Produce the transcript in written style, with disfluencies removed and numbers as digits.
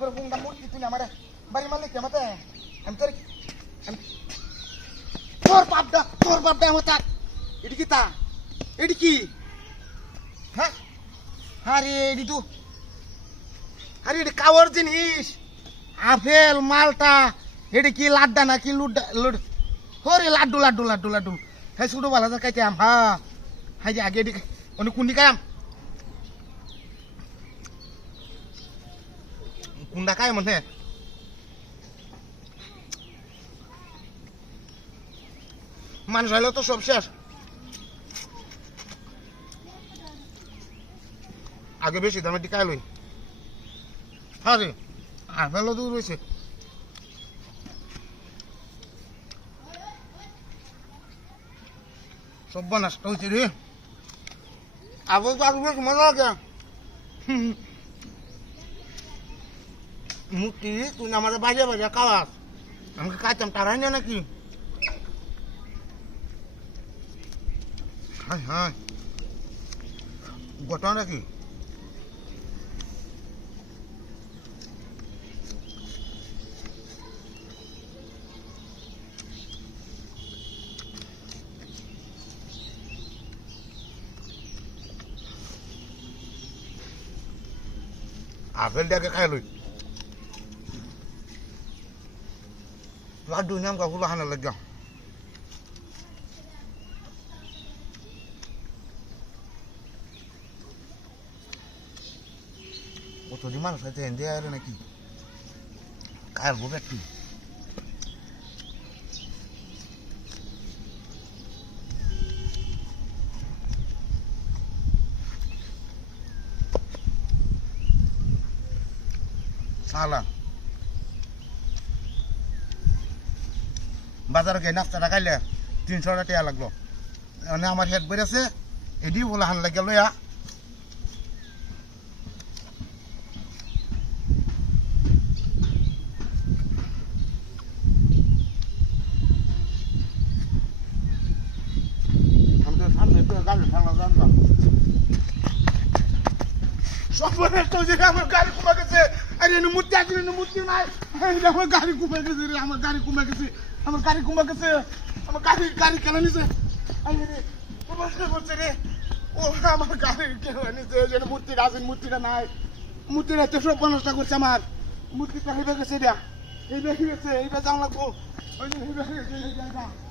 করে বুংটা মূর্তি তুই আমার বাড়ি মারলে কে মাতে আমি তোর তোর বাপটা আমার থাক এটি কি তা এটি কি হ্যাঁ আরে এটি তো আরে এটি কাওয়ার জিনিস আপেল মালটা এটি কি লাড্ডা না কি লুড্ডা হরে লাড্ডু লাড্ডু লাড্ডু লাড্ডু হ্যাঁ ছোটো বালা যা খাইতাম হ্যাঁ হাই যে আগে এটি অনেক কুন্ডি খাইম কুন্ডা খাই মনে মানুষ হইলে তো সব শেষ আগে বেশি দামে টিকা লই হ্যাঁ রে আপেলও দূর রয়েছে সব নষ্ট হয়েছে রে আবার তো আগে বেশ মজা লাগে মুক্তি তুই আমাদের বাজে বাজে খাওয়াস আমাকে খাইতাম তারাই না নাকি হাই হাই ঘটনা নাকি আপেলটাকে খাই লই লাড্ডু নাম কাকুলো হানা লাগা কতদিন মানুষ হয়তো হেন্দে আর নাকি কার বউ একটু সালা বাজারে গিয়ে নাস্তাটা খাইলে 300 টাকা লাগলো মানে আমার হেড বেড়েছে এডি বলে হান লাগে লইয়া আমি তো সামনে তো গাড়ি ভাঙা জানবা সব যে আমার গাড়ি কমে গেছে আরে মূর্তি আছে মূর্তি নাই আমার গাড়ি কমে গেছে রে আমার গাড়ি কমে গেছে আমার গাড়ি কমে গেছে আমার গাড়ি কেন নিছে আরে রে বলছে রে ও আমার গাড়ি কেন নিছে যে মূর্তিটা আছে মূর্তিটা নাই মূর্তিটা তো সব নষ্ট করছে আমার মূর্তিটা হেবে গেছে এটা এইবার গেছে এইবার যাওয়া লাগবো ওই যে হেবে গেছে